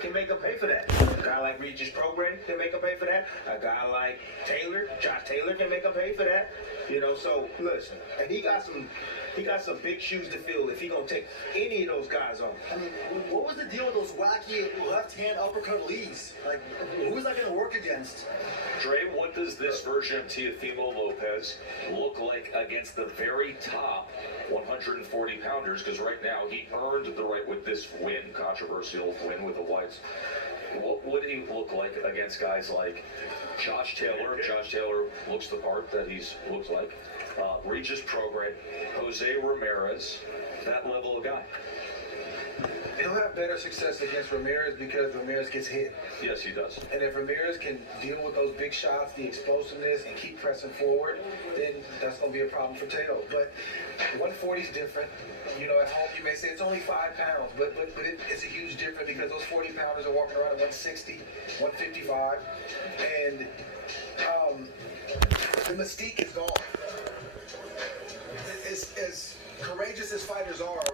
can make him pay for that. A guy like Regis Prograis can make him pay for that. A guy like Josh Taylor can make him pay for that. You know, so listen, and he got some big shoes to fill if he gonna take any of those guys on. I mean, what was the deal with those wacky left-hand uppercut leads? Like, who was that going to work against? Dre, what does this version of Teofimo Lopez look like against the very top 140 pounders? Because right now he earned the right with this win, controversial win with the whites. What would he look like against guys like Josh Taylor? Josh Taylor looks the part that he's looked like. Regis Prograis, Jose Ramirez, that level of guy. He'll have better success against Ramirez because Ramirez gets hit. Yes, he does. And if Ramirez can deal with those big shots, the explosiveness, and keep pressing forward, then that's going to be a problem for Teo. But 140 is different. You know, at home you may say it's only 5 pounds, but it's a huge difference because those 40 pounders are walking around at 160, 155, and the mystique is gone. As courageous as fighters are,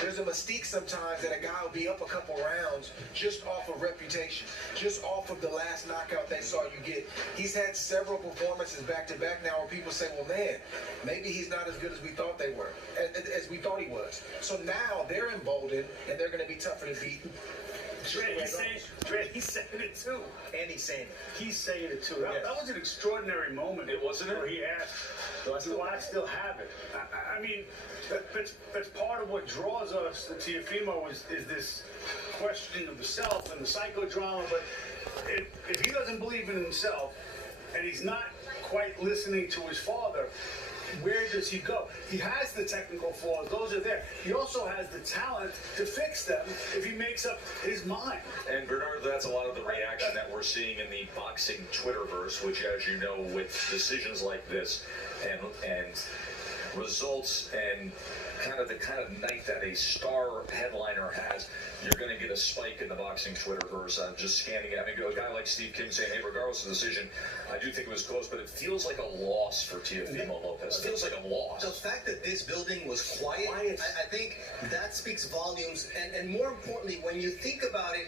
there's a mystique sometimes that a guy will be up a couple rounds just off of reputation, just off of the last knockout they saw you get. He's had several performances back-to-back now where people say, well, man, maybe he's not as good as we thought they were, as we thought he was. So now they're emboldened, and they're going to be tougher to beat. Dre, he's saying it too. And he's saying it. He's saying it too. That was an extraordinary moment. It wasn't it? Where he asked, do I still have it? I mean, that's part of what draws us to Teofimo is this question of the self and the psychodrama. But if he doesn't believe in himself and he's not quite listening to his father, where does he go? He has the technical flaws. Those are there. He also has the talent to fix them if he makes up his mind. And Bernard, that's a lot of the reaction that we're seeing in the boxing Twitterverse, which, as you know, with decisions like this and results and kind of night that a star headliner has, you're going to get a spike in the boxing Twitterverse. I'm just scanning it. I mean, a guy like Steve Kim saying, hey, regardless of the decision, I do think it was close, but it feels like a loss for Teofimo Lopez. It feels like a loss. The fact that this building was quiet. I think that speaks volumes. And more importantly, when you think about it,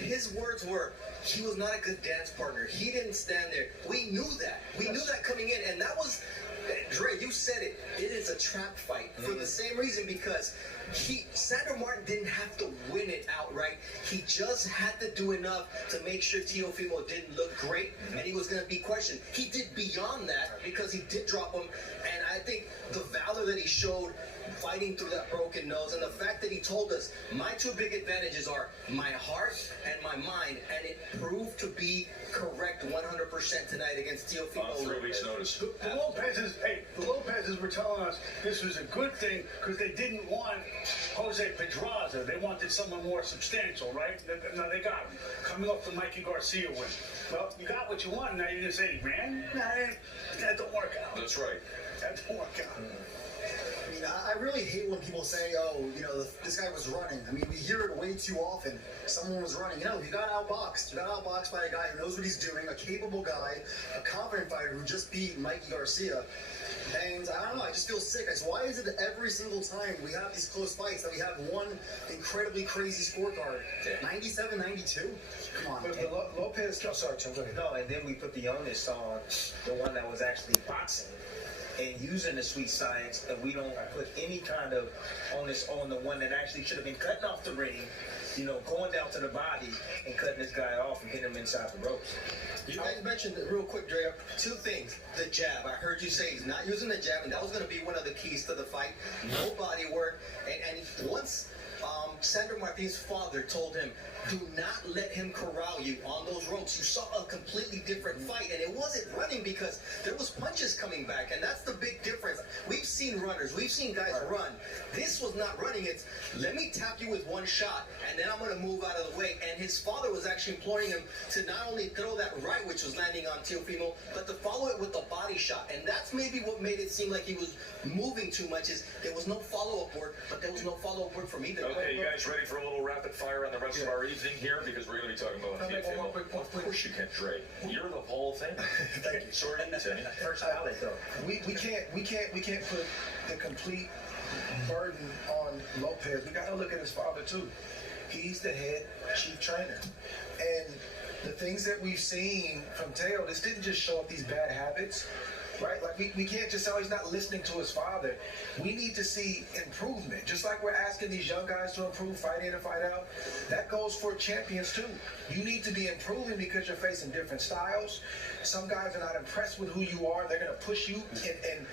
his words were, he was not a good dance partner. He didn't stand there. We knew that. We knew that coming in. And that was, Dre, you said it. It is a trap fight for the same reason, because Sandor Martin didn't have to win it outright. He just had to do enough to make sure Teofimo didn't look great, and he was going to be questioned. He did beyond that because he did drop him, and I think the valor that he showed fighting through that broken nose, and the fact that he told us, my two big advantages are my heart and my mind, and it proved to be correct 100% tonight against Teofimo. 3 weeks notice. The Lopez's were telling us this was a good thing because they didn't want Jose Pedraza. They wanted someone more substantial, right? Now they got him. Coming off the Mikey Garcia win. Well, you got what you want. Now you're going to say, man, that don't work out. That's right. That don't work out. I mean, I really hate when people say, oh, you know, this guy was running. I mean, we hear it way too often. Someone was running. You know, you got outboxed. You got outboxed by a guy who knows what he's doing, a capable guy, a confident fighter who just beat Mikey Garcia. And I don't know, I just feel sick. Why is it that every single time we have these close fights that we have one incredibly crazy scorecard? 97, 92? Come on. But Lopez, sorry, Tim, go ahead. No, and then we put the onus on the one that was actually boxing and using the sweet science, and we don't put any kind of onus on the one that actually should have been cutting off the ring, you know, going down to the body and cutting this guy off and hitting him inside the ropes. You guys mentioned it real quick, Dre. 2 things. The jab. I heard you say he's not using the jab, and that was going to be one of the keys to the fight. No body work. And once Sandor Martin's father told him, do not let him corral you on those ropes, you saw a completely different fight. And it wasn't running because there was punches coming back, and that's the big difference. We've seen runners. We've seen guys run. This was not running. It's, let me tap you with one shot, and then I'm going to move out of the way. And his father was actually imploring him to not only throw that right, which was landing on Teofimo, but to follow it with the body shot. And that's maybe what made it seem like he was moving too much, is there was no follow-up work, but there was no follow-up work from either. Okay, you guys ready for a little rapid fire on the rest of our evening here? Because we're going to be talking about Teofimo. Of course you can, Dre. You're the whole thing. Thank you. Sorry, Timmy. First ballot, though. We can't put the complete burden on Lopez. We got to look at his father too. He's the head chief trainer. And the things that we've seen from Teo, this didn't just show up these bad habits, right? Like we can't just say, oh, he's not listening to his father. We need to see improvement. Just like we're asking these young guys to improve, fight in and fight out, that goes for champions too. You need to be improving because you're facing different styles. Some guys are not impressed with who you are. They're going to push you and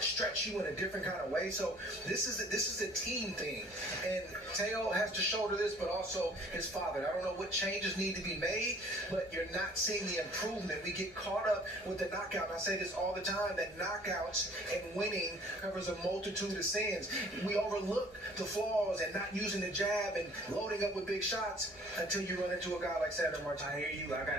stretch you in a different kind of way. So this is a team thing, and Teo has to shoulder this, but also his father. I don't know what changes need to be made, but you're not seeing the improvement. We get caught up with the knockout, and I say this all the time, that knockouts and winning covers a multitude of sins. We overlook the flaws and not using the jab and loading up with big shots until you run into a guy like Sandro Martinez. I hear you. I got